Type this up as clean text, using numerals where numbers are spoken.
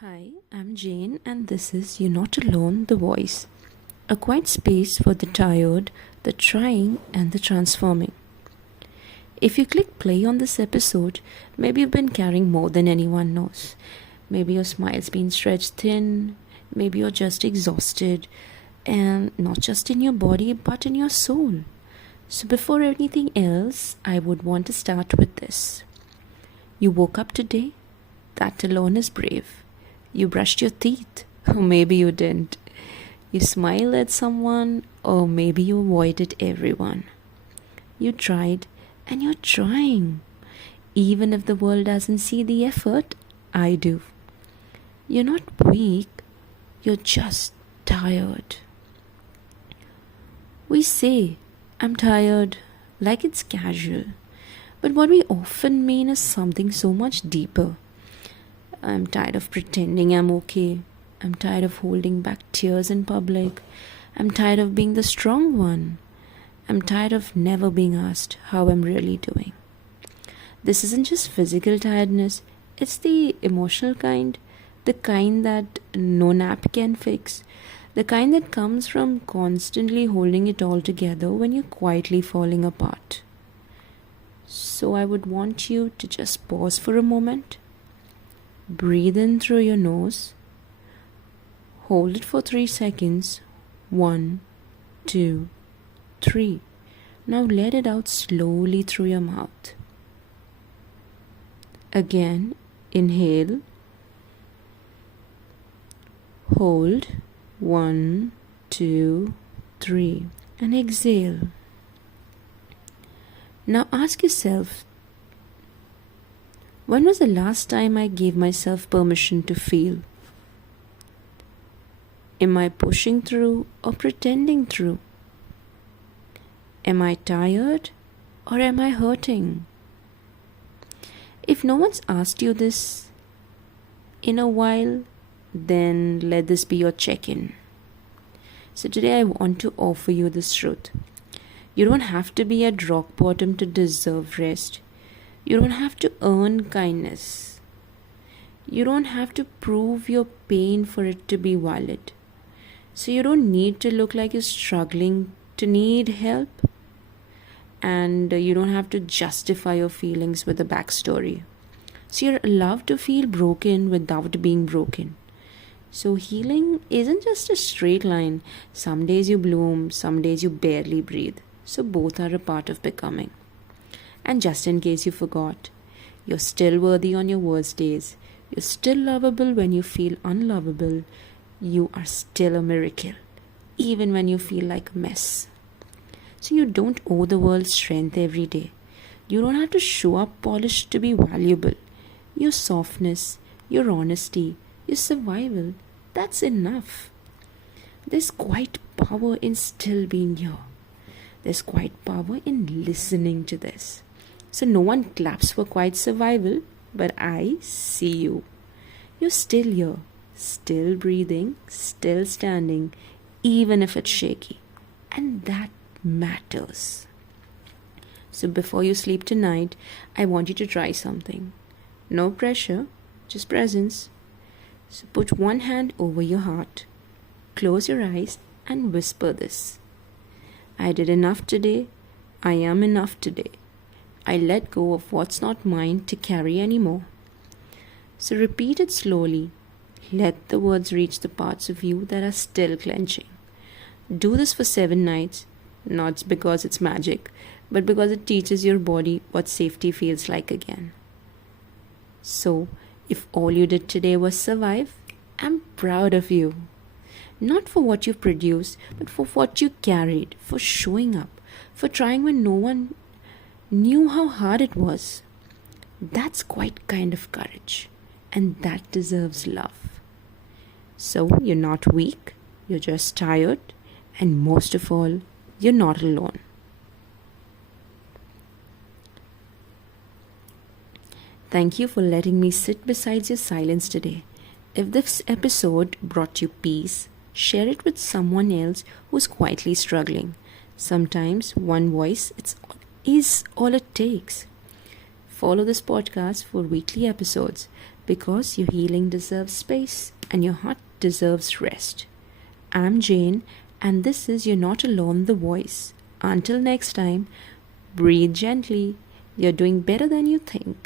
Hi, I'm Jane, and this is You're Not Alone, The Voice, a quiet space for the tired, the trying, and the transforming. If you click play on this episode, maybe you've been carrying more than anyone knows. Maybe your smile's been stretched thin, maybe you're just exhausted, and not just in your body but in your soul. So, before anything else, I would want to start with this. You woke up today? That alone is brave. You brushed your teeth, or maybe you didn't. You smiled at someone, or maybe you avoided everyone. You tried, and you're trying. Even if the world doesn't see the effort, I do. You're not weak, you're just tired. We say, I'm tired, like it's casual. But what we often mean is something so much deeper. I'm tired of pretending I'm okay. I'm tired of holding back tears in public. I'm tired of being the strong one. I'm tired of never being asked how I'm really doing. This isn't just physical tiredness, it's the emotional kind, the kind that no nap can fix, the kind that comes from constantly holding it all together when you're quietly falling apart. So I would want you to just pause for a moment. Breathe in through your nose. Hold it for 3 seconds. 1, 2, 3. Now let it out slowly through your mouth. Again, inhale. Hold. 1, 2, 3. And exhale. Now ask yourself, when was the last time I gave myself permission to feel? Am I pushing through or pretending through? Am I tired or am I hurting? If no one's asked you this in a while, then let this be your check-in. So today I want to offer you this truth. You don't have to be at rock bottom to deserve rest. You don't have to earn kindness. You don't have to prove your pain for it to be valid. So you don't need to look like you're struggling to need help. And you don't have to justify your feelings with a backstory. So you're allowed to feel broken without being broken. So healing isn't just a straight line. Some days you bloom, some days you barely breathe. So both are a part of becoming. And just in case you forgot, you're still worthy on your worst days. You're still lovable when you feel unlovable. You are still a miracle, even when you feel like a mess. So you don't owe the world strength every day. You don't have to show up polished to be valuable. Your softness, your honesty, your survival, that's enough. There's quite power in still being here. There's quite power in listening to this. So no one claps for quiet survival, but I see you. You're still here, still breathing, still standing, even if it's shaky. And that matters. So before you sleep tonight, I want you to try something. No pressure, just presence. So put one hand over your heart, close your eyes and whisper this. I did enough today. I am enough today. I let go of what's not mine to carry anymore. So repeat it slowly. Let the words reach the parts of you that are still clenching. Do this for 7 nights, not because it's magic, but because it teaches your body what safety feels like again. So, if all you did today was survive, I'm proud of you. Not for what you produced, but for what you carried, for showing up, for trying when no one knew how hard it was. That's quite kind of courage, and that deserves love. So you're not weak, you're just tired, and most of all, you're not alone. Thank you for letting me sit beside your silence today. If this episode brought you peace, share it with someone else who's quietly struggling. Sometimes one voice is all it takes. Follow this podcast for weekly episodes because your healing deserves space and your heart deserves rest. I'm Jane, and this is You're Not Alone, the voice. Until next time, breathe gently. You're doing better than you think.